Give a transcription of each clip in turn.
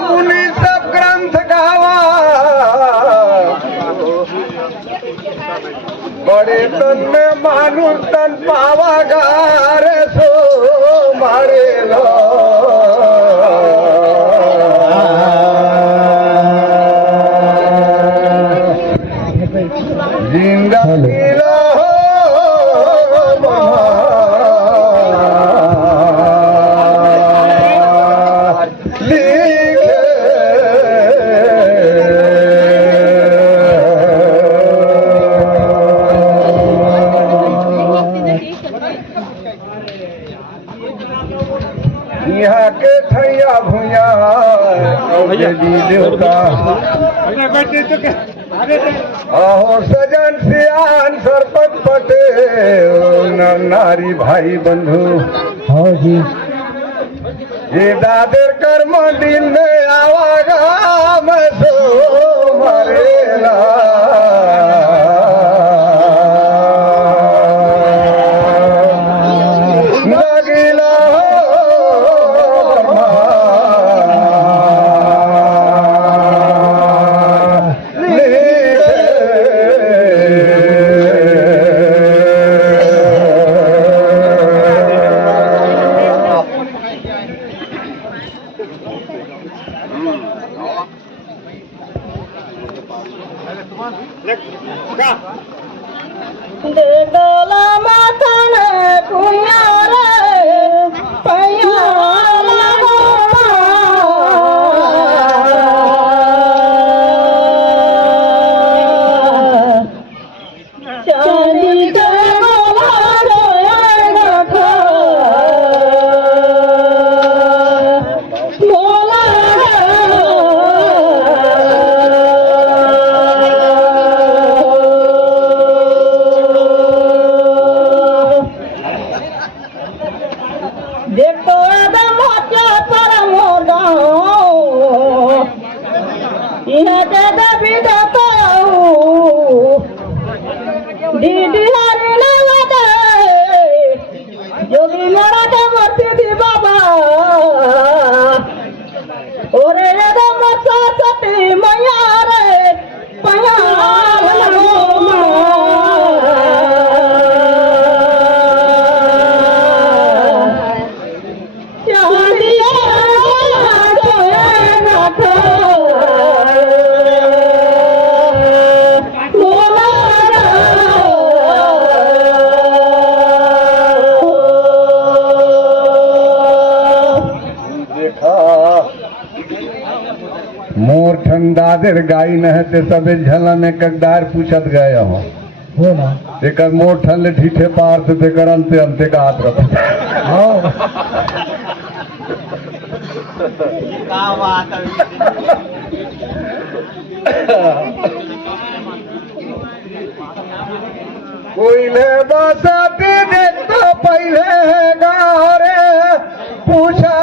मुनी सब ग्रंथ गावा बड़े तन में मानुष तन पावा गारे सो मारे लो जिंदगी यहाँ के थैया भूया देवता अहो सजन सियान सरपत पटे नारी भाई बंधु ये दादर कर्म दिन में आवागा मैं सो मरेला Dola matana kunyara payala chandi dola doya kha देखो एकदम मोचा पर मोदा यह दादा बिदा पाऊ दीदी हरे लगा जोगी मेरा के मरती थी बाबा और एकदम मोचा सती मैया रे पया मोर ठंडादेर गाय न है ते सबे झला में ककदार पूछत गए हो ना तेकर मोर ठन ले ठीठे पार से तेकर अंते अंते का हाथ रख कोई ले बसती देख तो पहले गाँव रे पूछा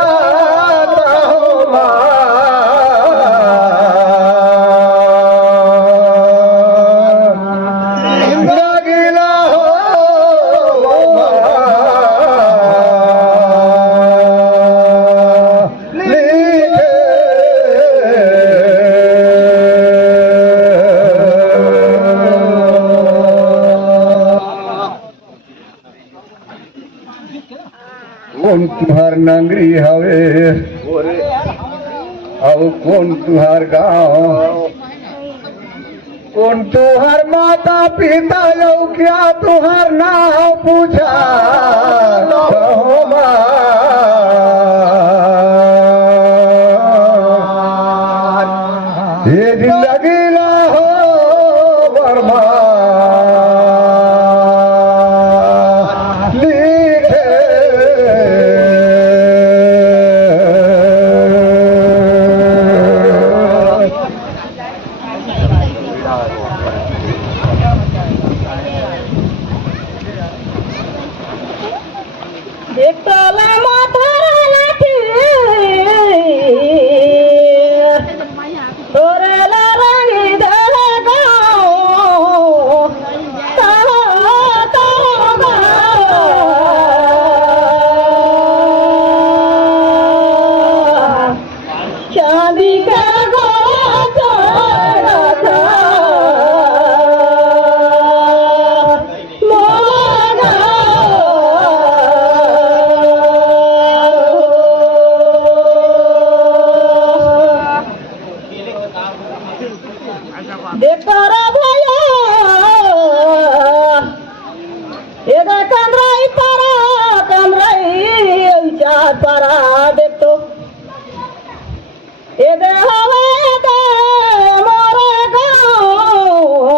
कौन तुहार नगरी हवे और कौन तुहार गाँव कौन तुहार माता पिता लो क्या तुहार नाम पूछा ये जिंदगी ना हो बर्मा परा देतो ए दे हवे दे मोरे गाँव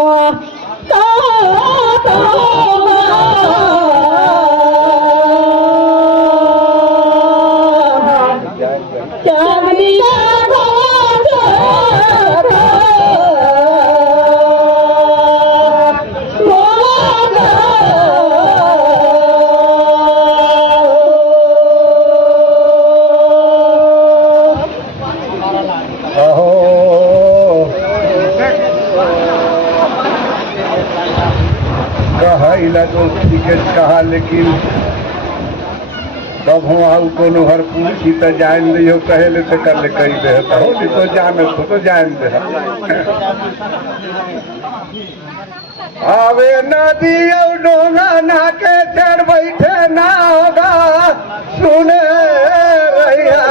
तो ठीक है कहा, लेकिन तब हम आऊ कोनो हर पूछी तो जान लियो कहे ले तो कर ले कही दे तो जान तो जान दे आवे नदी और डोंगा ना के चढ़ बैठे ना होगा सुने रैया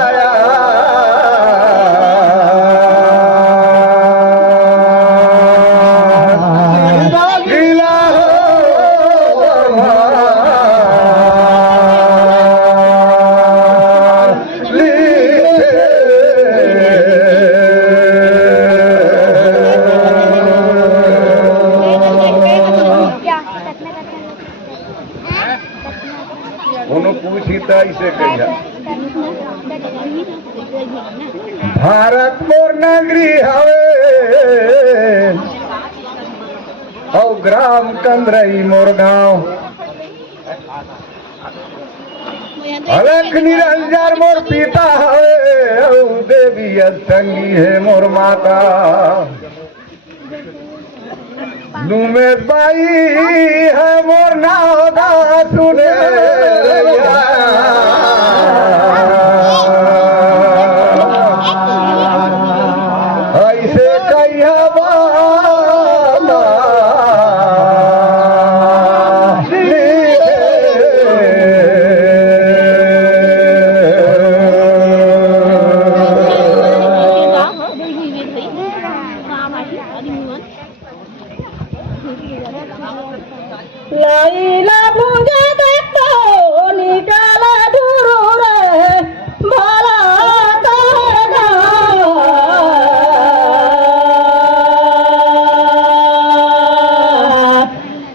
ऐसे कहिया भारत मोर नगरी हवे और ग्राम कंदरई मोर गाँव अलख निरंजन मोर पिता हवे और देवी संगी है मोर माता नुमेश बाई है मोर नादा सुने ऐसे कहिया लाइला भुंजे देखो निकाला धुरू रे भला करना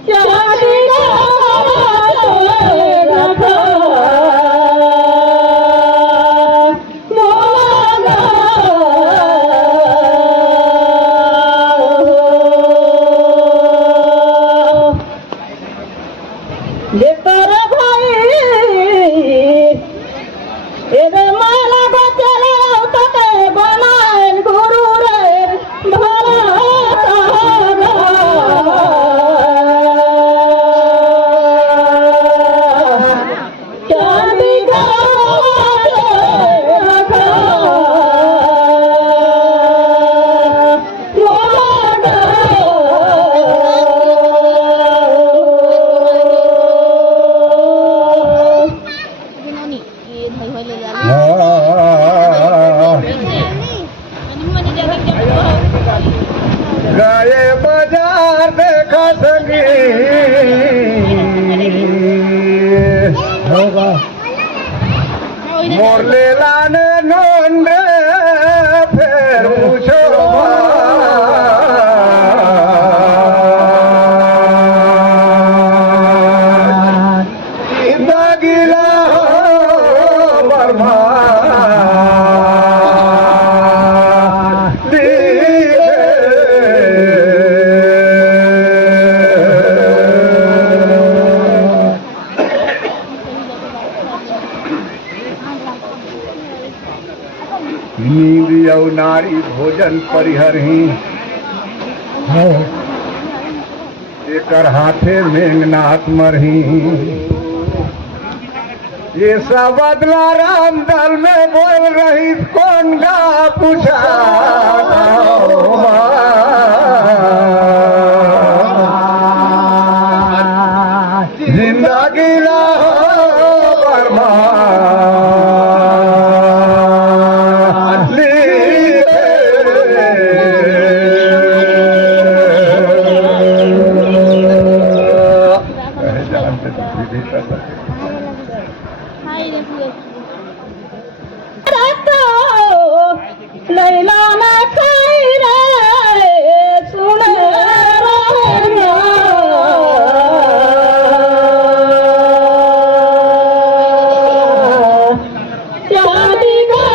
चांदी का रखो ये तोरा भाई एदे माला बचले तते बनाएन गुरु रे भला ताना चांदी का रखा गए बाजार देखा संगी मोर ले लाने नोन फिर पूछो गिला बर्मा नींद यौ नारी भोजन परिहरही एकर हाथे मेघनाथ मरही ये सब बदला राम दल में बोल रही कौन गा पूछा जिंदगी ला बर्मा लैला न खाई रे सुन रोना चांदी का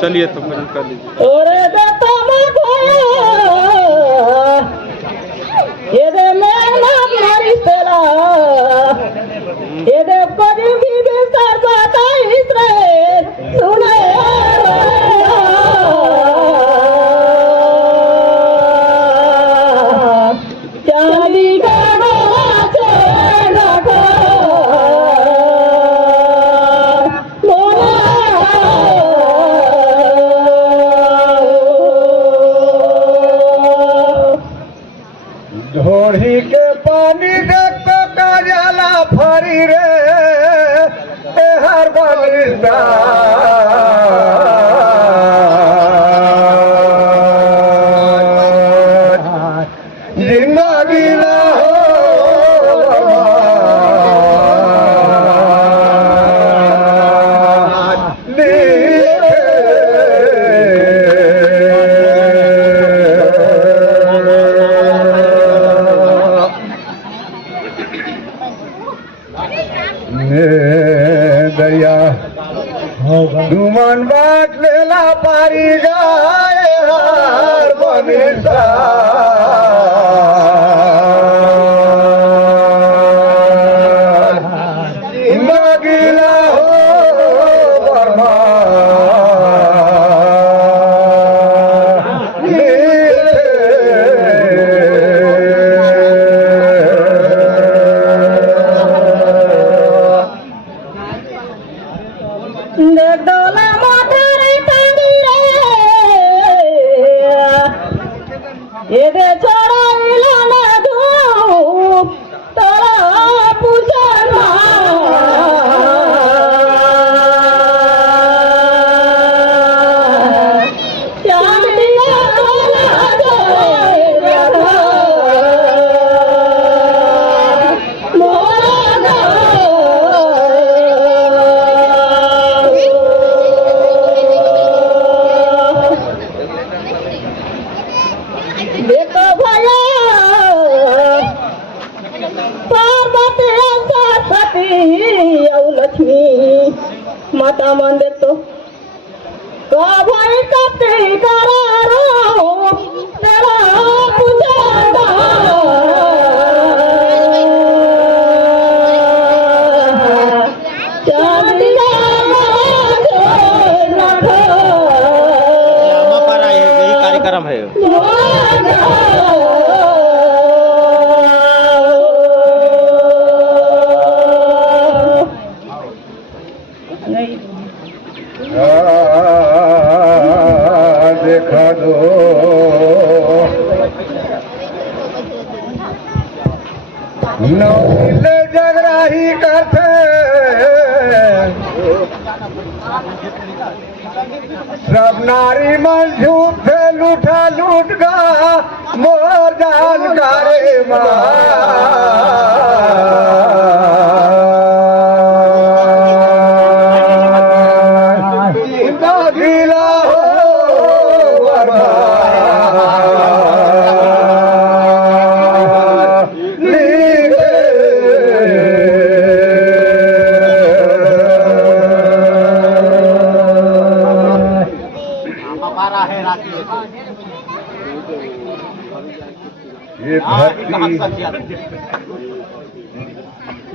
चलिए तो फिर कर लीजिए। और दत्ता ये दे मैं ना मारी तेरा ये दे कभी भी सर बाता इसरे सुने चांदी का ढोढ़ी के पानी देख तो काजला फरी रे हर बलिदा जिंदगी ना दया दुमन बाट लेला पारी जाए हार बनिसा जिंदगीला हो बर्मा डोला मोटर टांगी रे ये दे छोड़ा इलाना धूप तोरा पूछन देखो भैया पार्वती सरस्वती और लक्ष्मी माता मंदिर तो का भाई कते करारो तेरा पूजा चांदिया यही कार्यक्रम है। देखा दो नौले जगराही करते सब नारी मन झूठ थे लूठा लूट गा मोर जानकारे गीला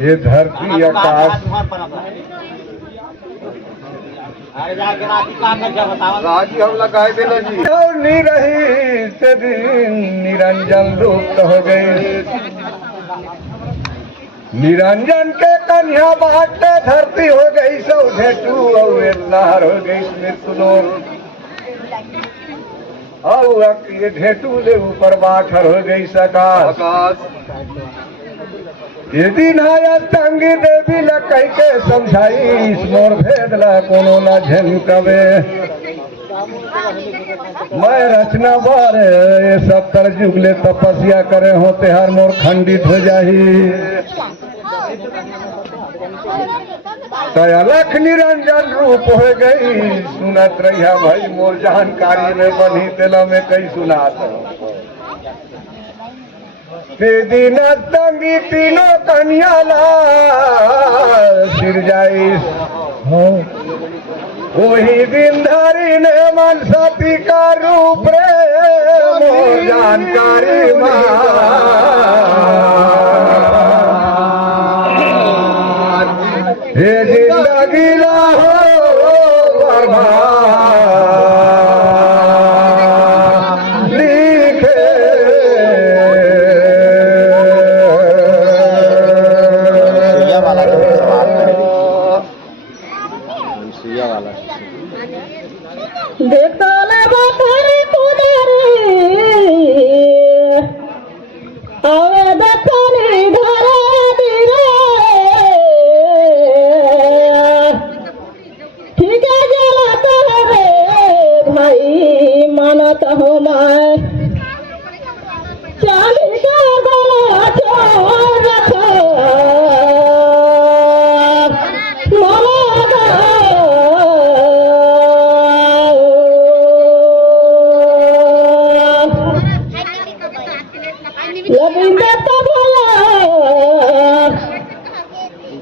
ये धरती आकाश राजी हम लगाए देना जी और नहीं रही से दिन निरंजन लुप्त हो गए निरंजन के कन्या बाटे धरती हो गई सौ ढेटू और लहर हो गई मृत्यु लोग और ये ढेटू ले ऊपर बाठर हो गई सकाश ये दिन आया तंगी देवी ला कह के समझाई इस मोर भेद ला कोनो ना झनकवे मैं रचना बार ये सब तर जुगले तपस्या करे होते हर मोर खंडित हो जाही तो अलख निरंजन रूप हो गई सुनत रहिया भाई मोर जानकारी में बनी तेला में कई सुनात ते दिन तंगी तीनों कन्याला सिर जाइस वही दिन धारी ने मन सती का रूप रे मोर जानकारी हे जिंदगी ला हो बर्बाद लिखे सुइया वाला सुइया वाला देखो ना बकरी कुदरी आवे दखनी धरा दिरे ठीक है जला तो रे भाई मानत हो मैं चांदी का गोला छोड़ रखो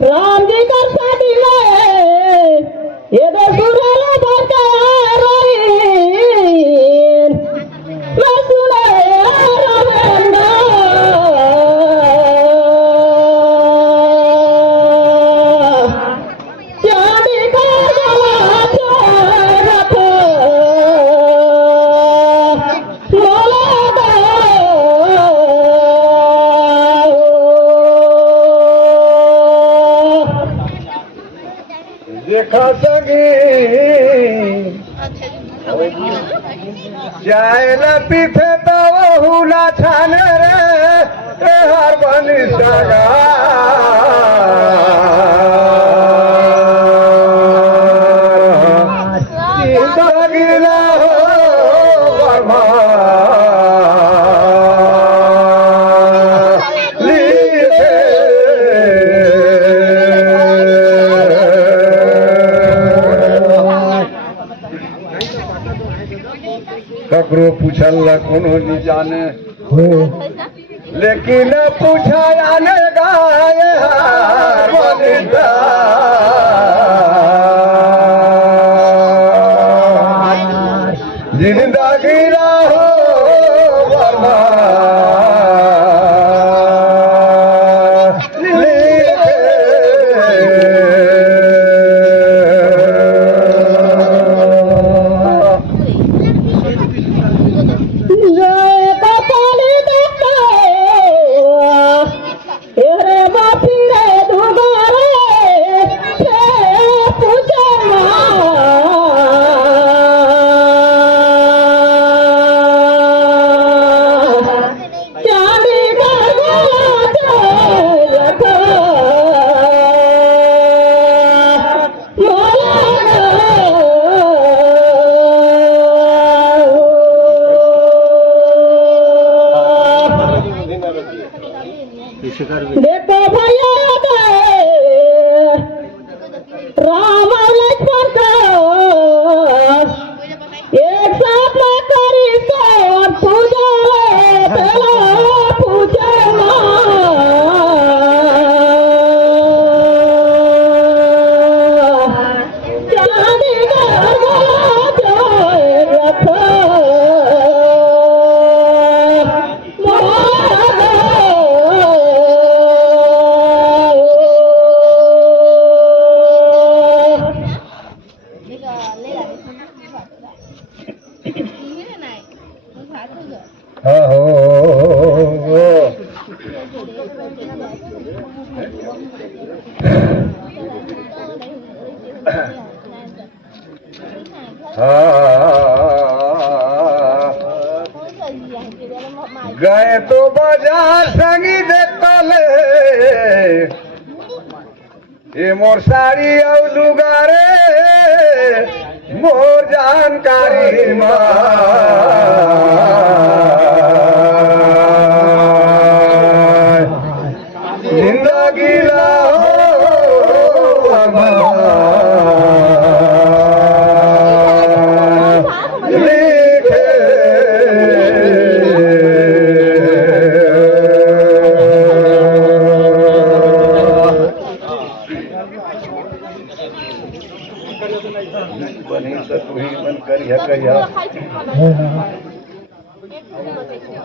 राम जी का शादी में ये दो सुराला भरता रोइन मैं सुने रवेंदा चांदी का गला छोड़ रखो देखा सगी जाए न पीछे तो वहू ना छाने रे हर बनी सगा जिंदगी ना हो बर्बाद लिखे ककरो पूछल कोनो नहीं जाने लेकिन पूछा जाने गाए जिंदगी रहो बर्बाद लिखे देखो भैया राम और लक्ष्मण का एक साथ में करी तो पूजा पूजा चांदी का रखो गए तो बाजार संगी देखले ये मोर साड़ी और लुगारे मोर जानकारी जिंदगी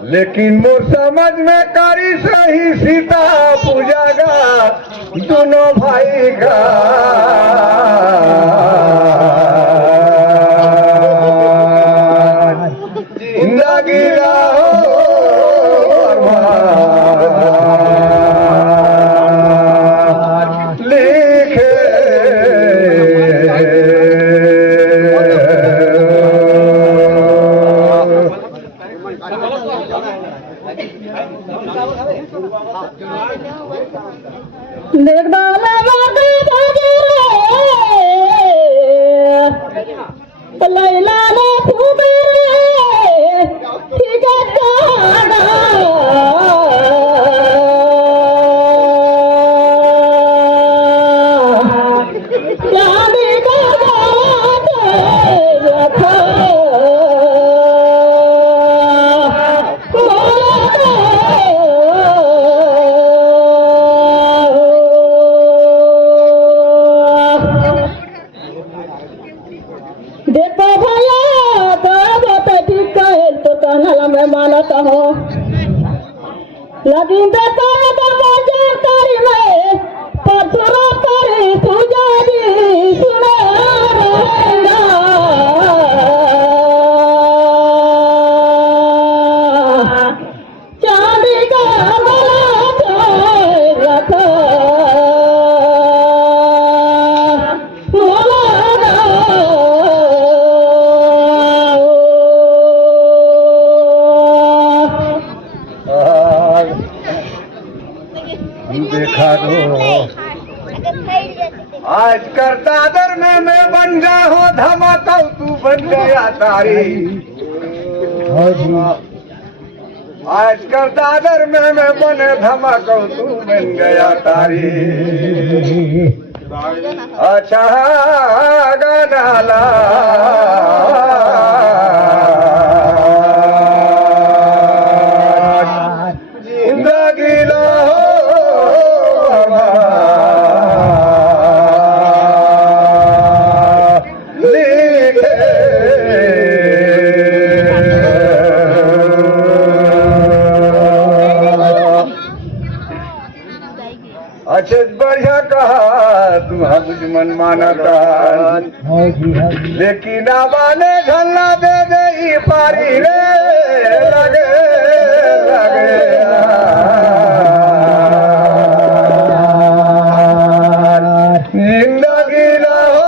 लेकिन मोर समझ में करी सही सीता पूजा गा दोनों भाई का जिंदगी लैला ने ठीक देखो भैया तो ठीक है तो कहना मैं मानता हूँ लेकिन देखो तो मुझे करी में परसों करी पूजा जी सुना चांदी का रखो देखा दो आज कर दादर में मैं बन गया हूँ धमाका तू बन गया तारी आज कर दादर में मैं बने धमाका तू बन गया तारी अच्छा गाना ला जिंदगी ला अच्छे बढ़िया कहा तुम्हारा दुश्मन माना था लेकिन आवाने झल्ला दे दे पारी रे लगे जिंदगी ना